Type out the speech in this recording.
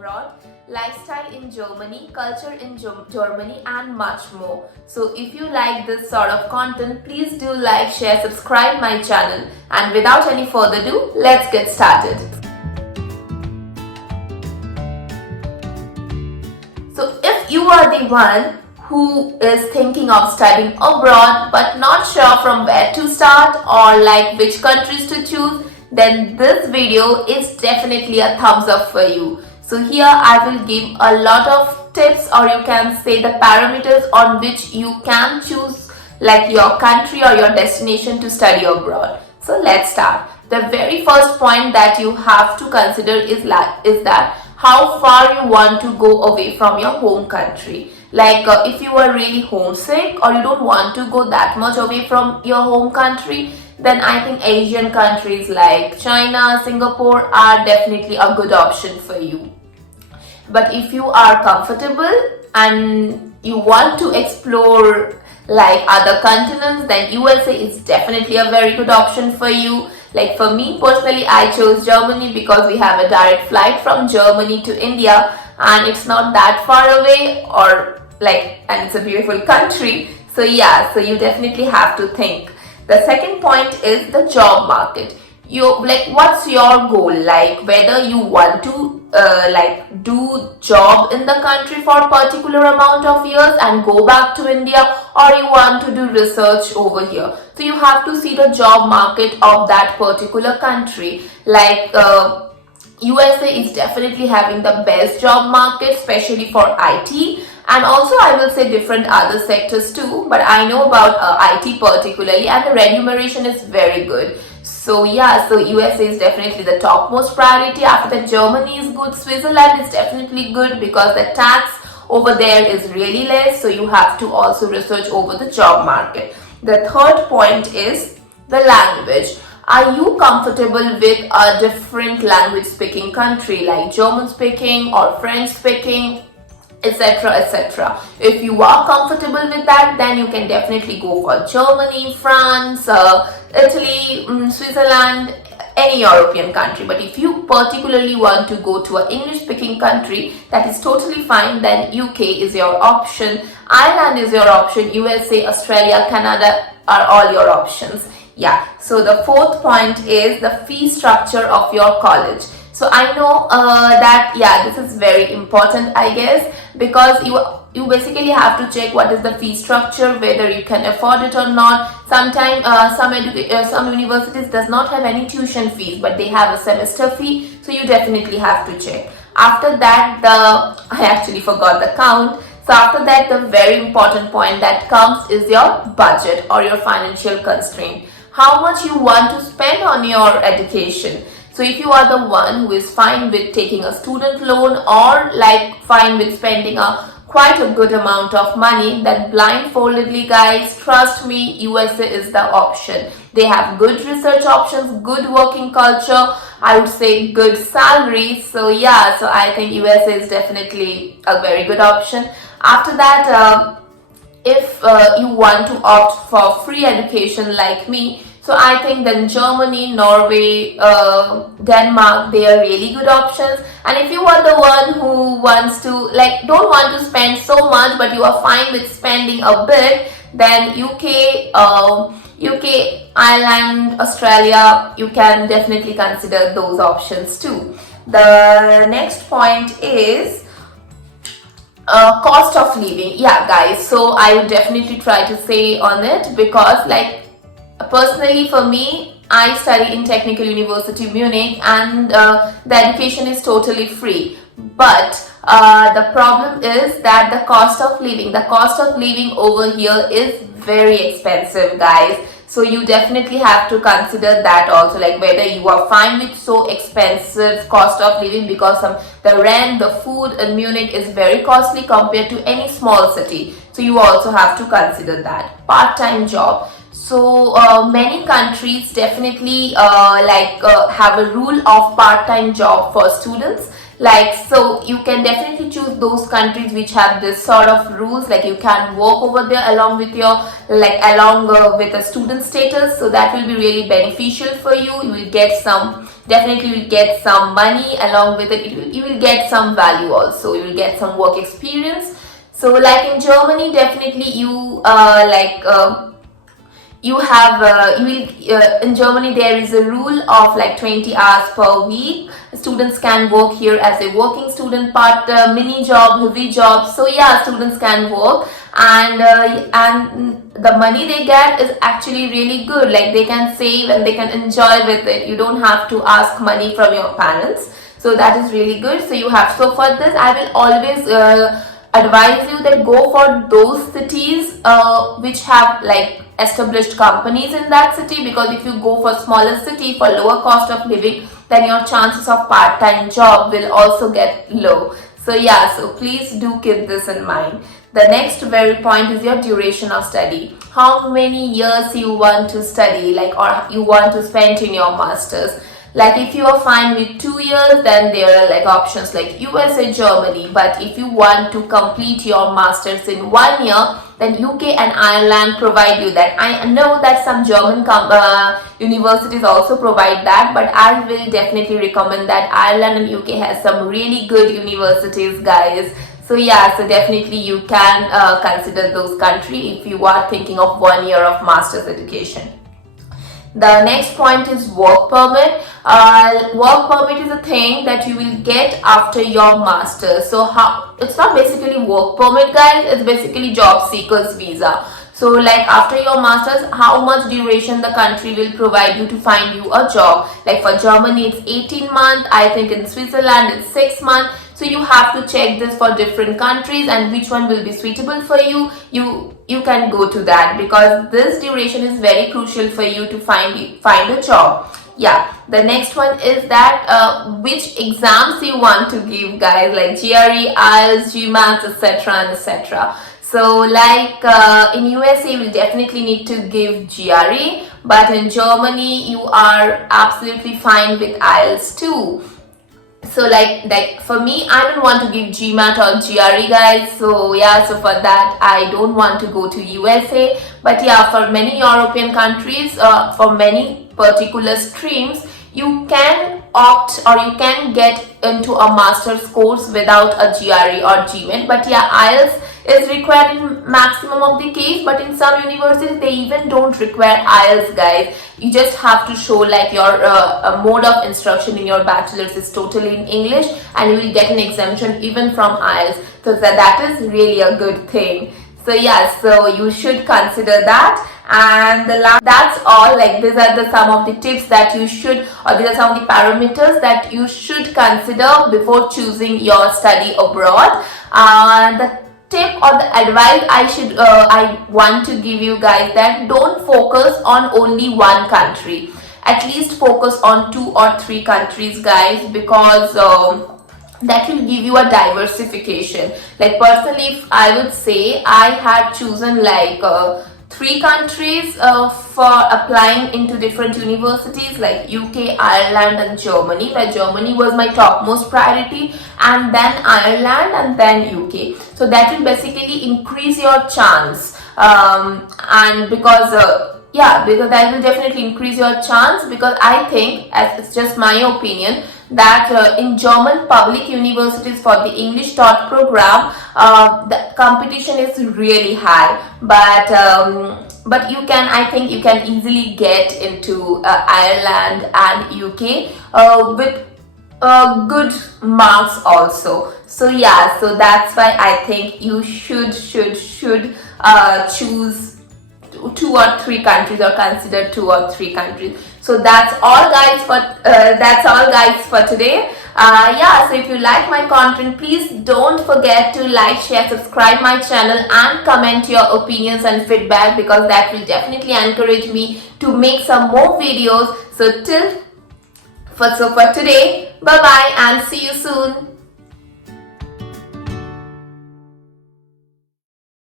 abroad, lifestyle in Germany, culture in Germany, and much more. So if you like this sort of content, please do like, share, subscribe my channel. And without any further ado, let's get started. So if you are the one who is thinking of studying abroad but not sure from where to start or like which countries to choose, then this video is definitely a thumbs up for you. So here I will give a lot of tips, or you can say the parameters on which you can choose like your country or your destination to study abroad. So let's start. The very first point that you have to consider is that how far you want to go away from your home country. Like if you are really homesick or you don't want to go that much away from your home country, then I think Asian countries like China, Singapore are definitely a good option for you. But if you are comfortable and you want to explore like other continents, then USA is definitely a very good option for you. Like for me personally, I chose Germany because we have a direct flight from Germany to India and it's not that far away, and it's a beautiful country. So yeah, so you definitely have to think. The second point is the job market. What's your goal? Like whether you want to do job in the country for a particular amount of years and go back to India, or you want to do research over here. So you have to see the job market of that particular country. USA is definitely having the best job market, especially for IT, and also I will say different other sectors too, but I know about IT particularly, and the remuneration is very good. So yeah, so USA is definitely the topmost priority. After that, Germany is good. Switzerland is definitely good because the tax over there is really less, so you have to also research over the job market. The third point is the language. Are you comfortable with a different language speaking country like German speaking or French speaking, etc, etc? If you are comfortable with that, then you can definitely go for Germany, France, Italy, Switzerland, any European country. But if you particularly want to go to an English speaking country, that is totally fine. Then UK is your option, Ireland is your option, USA, Australia, Canada are all your options. Yeah, so the fourth point is the fee structure of your college. So I know that this is very important, I guess, because you basically have to check what is the fee structure, whether you can afford it or not. Sometimes some universities does not have any tuition fees, but they have a semester fee, so you definitely have to check. After that, I actually forgot the count. So after that, the very important point that comes is your budget or your financial constraint. How much you want to spend on your education. So if you are the one who is fine with taking a student loan or fine with spending quite a good amount of money, then blindfoldedly guys, trust me, USA is the option. They have good research options, good working culture, I would say good salary. So yeah, so I think USA is definitely a very good option. After that, if you want to opt for free education like me, so I think then Germany, Norway, Denmark, they are really good options. And if you are the one who wants to don't want to spend so much but you are fine with spending a bit, then UK, Ireland, Australia, you can definitely consider those options too. The next point is cost of living. Yeah guys, so I would definitely try to say on it because personally for me, I study in Technical University Munich and the education is totally free. But the problem is that the cost of living over here is very expensive guys. So you definitely have to consider that also, whether you are fine with so expensive cost of living, because the rent, the food in Munich is very costly compared to any small city. So you also have to consider that. Part-time job. So many countries definitely have a rule of part-time job for students. Like, so you can definitely choose those countries which have this sort of rules, like you can work over there along with your, like along with a student status. So that will be really beneficial for you. You will get some, definitely you will get some money along with it. You will get some value also. You will get some work experience. So like in Germany, definitely you you have you will in Germany there is a rule of like 20 hours per week. Students can work here as a working student, part mini job, heavy job. So yeah, students can work, and the money they get is actually really good. Like they can save and they can enjoy with it. You don't have to ask money from your parents. So that is really good. So you have, so for this I will always advise you that go for those cities which have like established companies in that city, because if you go for smaller city for lower cost of living, then your chances of part-time job will also get low. So yeah, so please do keep this in mind. The next very point is your duration of study. How many years you want to study, like, or you want to spend in your masters. Like if you are fine with 2 years, then there are like options like USA, Germany. But if you want to complete your masters in 1 year, then UK and Ireland provide you that. I know that some German universities also provide that, but I will definitely recommend that Ireland and UK has some really good universities, guys. So yeah, so definitely you can consider those countries if you are thinking of 1 year of master's education. The next point is work permit. Work permit is a thing that you will get after your master's. So how, it's not basically work permit, guys, it's basically job seekers visa. So like after your masters, how much duration the country will provide you to find you a job. Like for Germany it's 18 months, I think in Switzerland it's 6 months. So you have to check this for different countries and which one will be suitable for you. You can go to that, because this duration is very crucial for you to find a job. Yeah, the next one is that which exams you want to give, guys, like GRE, IELTS, GMAT, etc. and etc. So like in USA you will definitely need to give GRE, but in Germany you are absolutely fine with IELTS too. So like for me, I don't want to give GMAT or GRE, guys. So yeah, so for that I don't want to go to USA. But yeah, for many European countries, for many particular streams, you can opt or you can get into a master's course without a GRE or GMAT. But yeah, IELTS is required in maximum of the case, but in some universities they even don't require IELTS, guys. You just have to show like your mode of instruction in your bachelor's is totally in English, and you will get an exemption even from IELTS. So that is really a good thing. So yeah, so you should consider that. And the last, that's all. Like these are some of the tips that you should, or these are some of the parameters that you should consider before choosing your study abroad. The tip or the advice I want to give you guys, that don't focus on only one country. At least focus on 2 or 3 countries, guys, because that will give you a diversification. Like personally, if I would say I had chosen like 3 countries for applying into different universities, like UK, Ireland and Germany. But Germany was my topmost priority, and then Ireland and then UK. So that will basically increase your chance, and because because that will definitely increase your chance, because I think, as it's just my opinion, that in German public universities for the English taught program, the competition is really high, but you can, I think you can easily get into Ireland and UK with good marks also. So yeah, so that's why I think you should choose 2 or 3 countries, or consider 2 or 3 countries. So that's all, guys, for today. Yeah, so if you like my content, please don't forget to like, share, subscribe my channel and comment your opinions and feedback, because that will definitely encourage me to make some more videos. So for today, bye bye and see you soon.